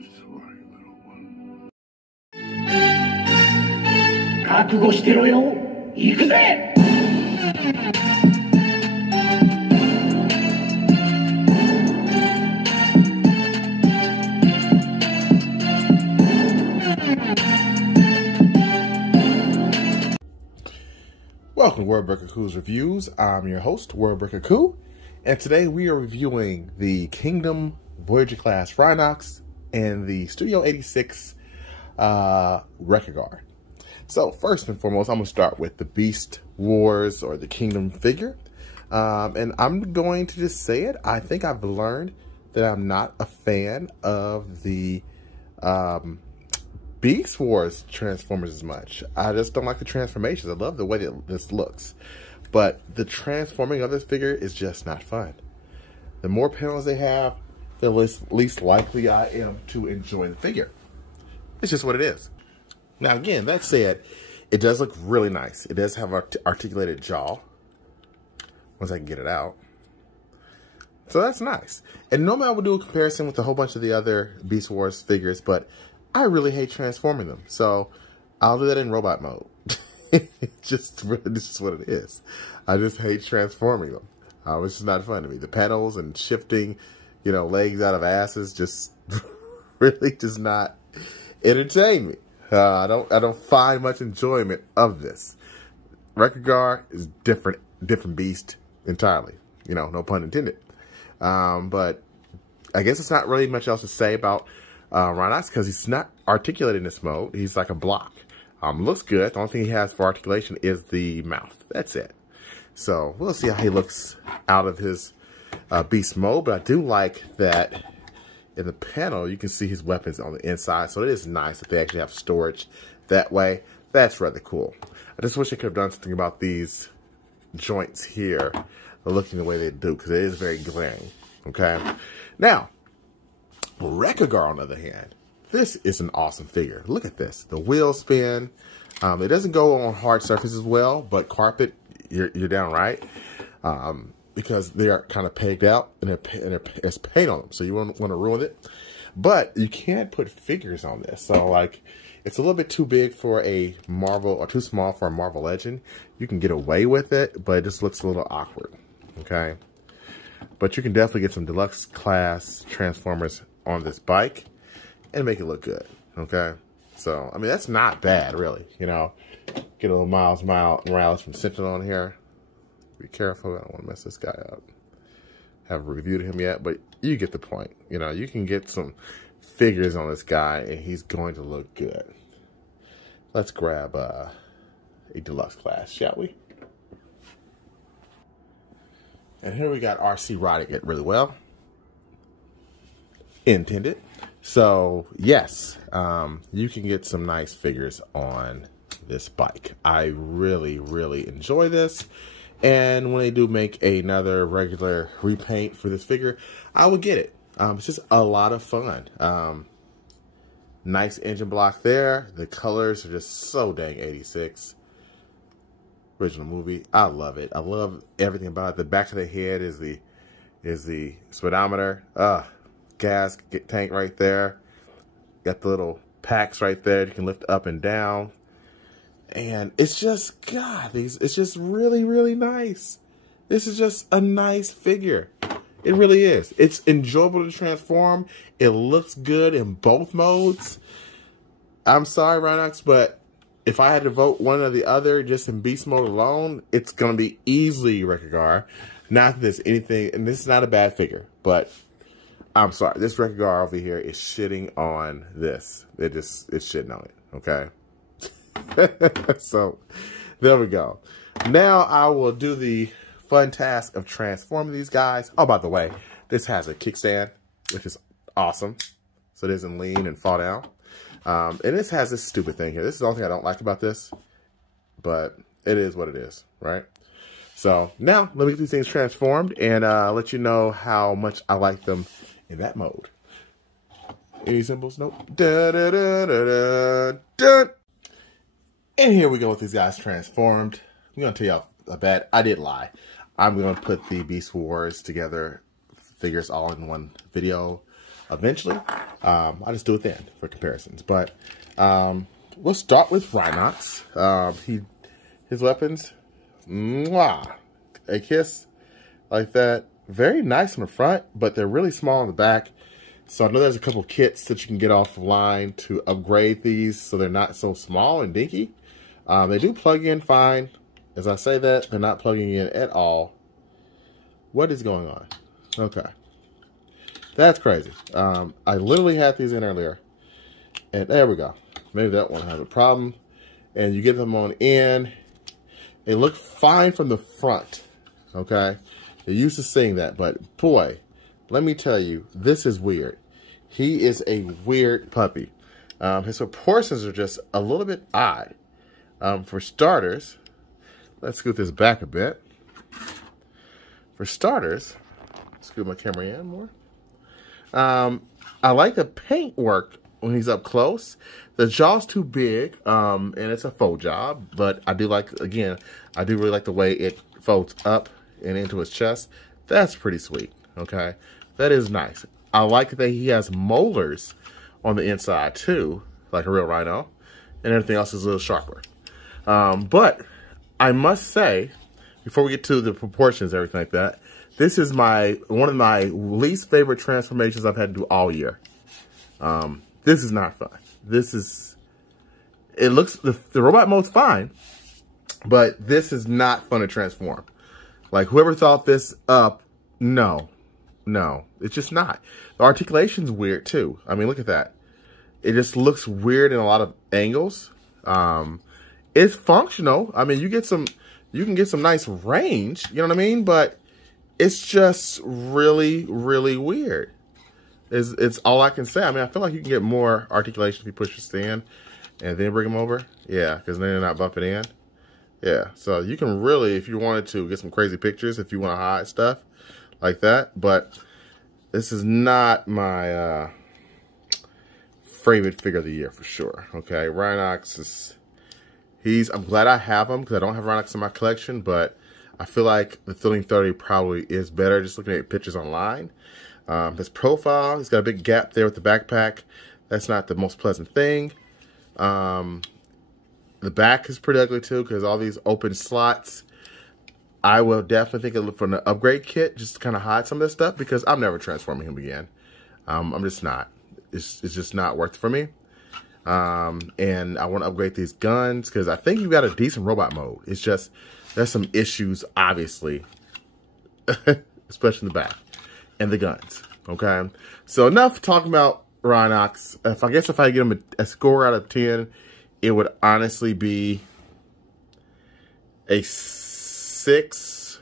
sorry, little one. 覚悟してろよ。行くぜ。Welcome to Wordbreaker Coo's Reviews. I'm your host, Wordbreaker Coo, and today we are reviewing the Kingdom Voyager class Rhinox and the Studio 86 Wreak-Gar. So first and foremost, I'm going to start with the Beast Wars or the Kingdom figure. And I'm going to just say it. I think I've learned that I'm not a fan of the Beast Wars Transformers as much. I just don't like the transformations. I love the way that this looks. But the transforming of this figure is just not fun. The more panels they have, the least likely I am to enjoy the figure. It's just what it is. Now again, that said, it does look really nice. It does have an articulated jaw. Once I can get it out. So that's nice. And normally I would do a comparison with a whole bunch of the other Beast Wars figures, but I really hate transforming them. So I'll do that in robot mode. This is what it is. I just hate transforming them. It's just not fun to me. The pedals and shifting, you know, legs out of asses just really does not entertain me. I don't find much enjoyment of this. Wreak-Gar is different beast entirely. You know, no pun intended. But I guess it's not really much else to say about Rhinox because he's not articulated in this mode. He's like a block. Looks good. The only thing he has for articulation is the mouth. That's it. So we'll see how he looks out of his beast mode. But I do like that in the panel you can see his weapons on the inside. So it is nice that they actually have storage that way. That's rather cool. I just wish I could have done something about these joints here looking the way they do because it is very glaring. Okay. Now, Wreak-Gar, on the other hand, this is an awesome figure. Look at this. The wheel spin. It doesn't go on hard surfaces well, but carpet, you're down right. Because they are kind of pegged out and there's paint on them. So you won't want to ruin it. But you can't put figures on this. So, like, it's a little bit too big for a Marvel, or too small for a Marvel Legend. You can get away with it, but it just looks a little awkward. Okay? But you can definitely get some deluxe class Transformers on this bike and make it look good. Okay? So, I mean, that's not bad, really. You know, get a little Miles Morales from Sentinel on here. Be careful, I don't want to mess this guy up. Haven't reviewed him yet, but you get the point. You know, you can get some figures on this guy, and he's going to look good. Let's grab a deluxe class, shall we? And here we got RC riding it really well. Intended. So, yes, you can get some nice figures on this bike. I really, really enjoy this. And when they do make another regular repaint for this figure, I would get it. It's just a lot of fun. Nice engine block there. The colors are just so dang 86. Original movie. I love it. I love everything about it. The back of the head is the speedometer. Gas tank right there. Got the little packs right there you can lift up and down. And it's just, God, it's just really, really nice. This is just a nice figure. It really is. It's enjoyable to transform. It looks good in both modes. I'm sorry, Rhinox, but if I had to vote one or the other just in beast mode alone, it's going to be easily Wreak-Gar. Not that there's anything, and this is not a bad figure, but I'm sorry. This Wreak-Gar over here is shitting on this. It's shitting on it, okay? So, there we go. Now I will do the fun task of transforming these guys. Oh, by the way, this has a kickstand, which is awesome. So it doesn't lean and fall down. And this has this stupid thing here. This is the only thing I don't like about this. But it is what it is, right? So, now, let me get these things transformed and let you know how much I like them in that mode. Any symbols? Nope. Da, da, da, da, da, da. And here we go with these guys transformed. I'm going to tell you off, I bet I did lie. I'm going to put the Beast Wars together figures all in one video. eventually. I'll just do it then for comparisons. But we'll start with Rhinox. His weapons, mwah, a kiss like that. Very nice on the front, but they're really small on the back. So I know there's a couple kits that you can get offline to upgrade these so they're not so small and dinky. They do plug in fine. As I say that, they're not plugging in at all. What is going on? Okay. That's crazy. I literally had these in earlier. And there we go. Maybe that one has a problem. And you get them on in. They look fine from the front. Okay. You're used to seeing that. But boy, let me tell you, this is weird. He is a weird puppy. His proportions are just a little bit odd. For starters, let's scoot this back a bit. For starters, scoot my camera in more. I like the paint work when he's up close. The jaw's too big, and it's a faux job. But I do like, again, I do really like the way it folds up and into his chest. That's pretty sweet, okay? That is nice. I like that he has molars on the inside, too, like a real rhino. And everything else is a little sharper. But I must say, before we get to the proportions and everything like that, this is one of my least favorite transformations I've had to do all year. This is not fun. It looks, the robot mode's fine, but this is not fun to transform. Like, whoever thought this up, no, it's just not. The articulation's weird too. I mean, look at that. It just looks weird in a lot of angles. It's functional. I mean, you can get some nice range, you know what I mean? But it's just really, really weird. It's all I can say. I mean, I feel like you can get more articulation if you push your stand and then bring them over. Yeah, because then they're not bumping in. Yeah, so you can really, if you wanted to, get some crazy pictures if you want to hide stuff like that. But this is not my favorite figure of the year for sure. Okay, Rhinox is... I'm glad I have him because I don't have Rhinox in my collection, but I feel like the Thrilling 30 probably is better just looking at pictures online. His profile, he's got a big gap there with the backpack. That's not the most pleasant thing. The back is pretty ugly too because all these open slots. I will definitely think of for an upgrade kit just to kind of hide some of this stuff because I'm never transforming him again. I'm just not. It's just not worth it for me. And I want to upgrade these guns because I think you've got a decent robot mode. It's just, there's some issues, obviously, especially in the back and the guns. Okay. So enough talking about Rhinox. I guess if I give him a score out of 10, it would honestly be a 6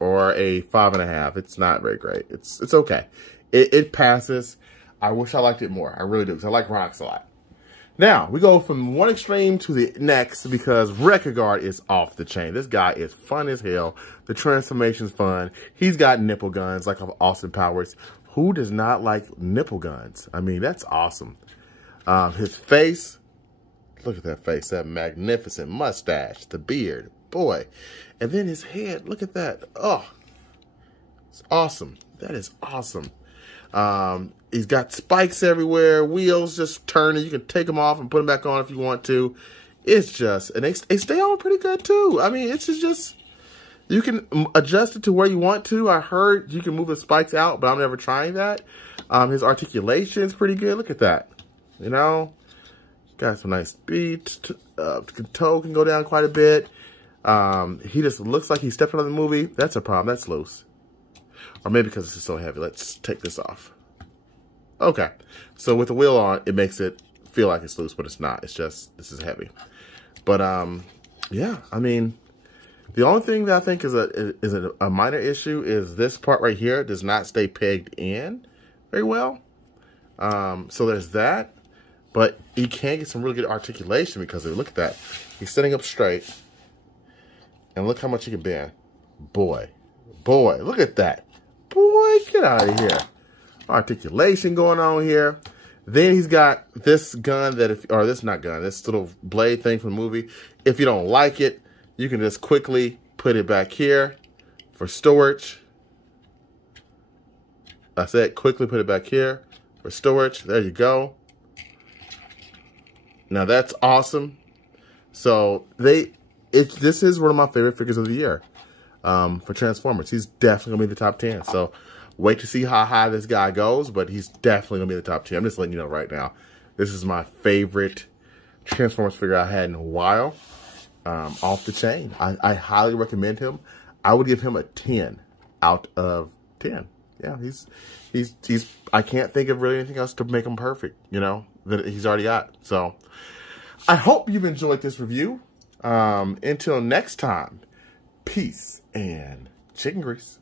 or a 5.5. It's not very great. It's okay. It passes. I wish I liked it more. I really do because I like Rhinox a lot. Now, we go from one extreme to the next because Wreak-Gar is off the chain. This guy is fun as hell. The transformation's fun. He's got nipple guns like Austin Powers. Who does not like nipple guns? I mean, that's awesome. His face, look at that face, that magnificent mustache, the beard, boy. And then his head, look at that. Oh, it's awesome. That is awesome. He's got spikes everywhere, wheels just turning. You can take them off and put them back on if you want to. It's just, and they stay on pretty good too. I mean, it's just, you can adjust it to where you want to. I heard you can move the spikes out, but I'm never trying that. His articulation is pretty good. Look at that. You know, got some nice speed. Toe can go down quite a bit. He just looks like he stepped out of the movie. That's a problem. That's loose. Or maybe because it's just so heavy. Let's take this off. Okay. So with the wheel on, it makes it feel like it's loose, but it's not. It's just, this is heavy. But, yeah, I mean, the only thing that I think is a minor issue is this part right here does not stay pegged in very well. So there's that. But he can get some really good articulation because of, look at that. He's sitting up straight. And look how much he can bend. Boy, look at that. Boy, get out of here. Articulation going on here. Then he's got this gun that this little blade thing from the movie. If you don't like it, you can just quickly put it back here for storage. I said quickly put it back here for storage. There you go. Now that's awesome. So this is one of my favorite figures of the year for Transformers. He's definitely gonna be in the top 10. So wait to see how high this guy goes, but he's definitely gonna be in the top 10. I'm just letting you know right now. This is my favorite Transformers figure I had in a while. Off the chain. I highly recommend him. I would give him a 10 out of 10. Yeah, he's I can't think of really anything else to make him perfect, you know, that he's already got. So I hope you've enjoyed this review. Until next time, peace and chicken grease.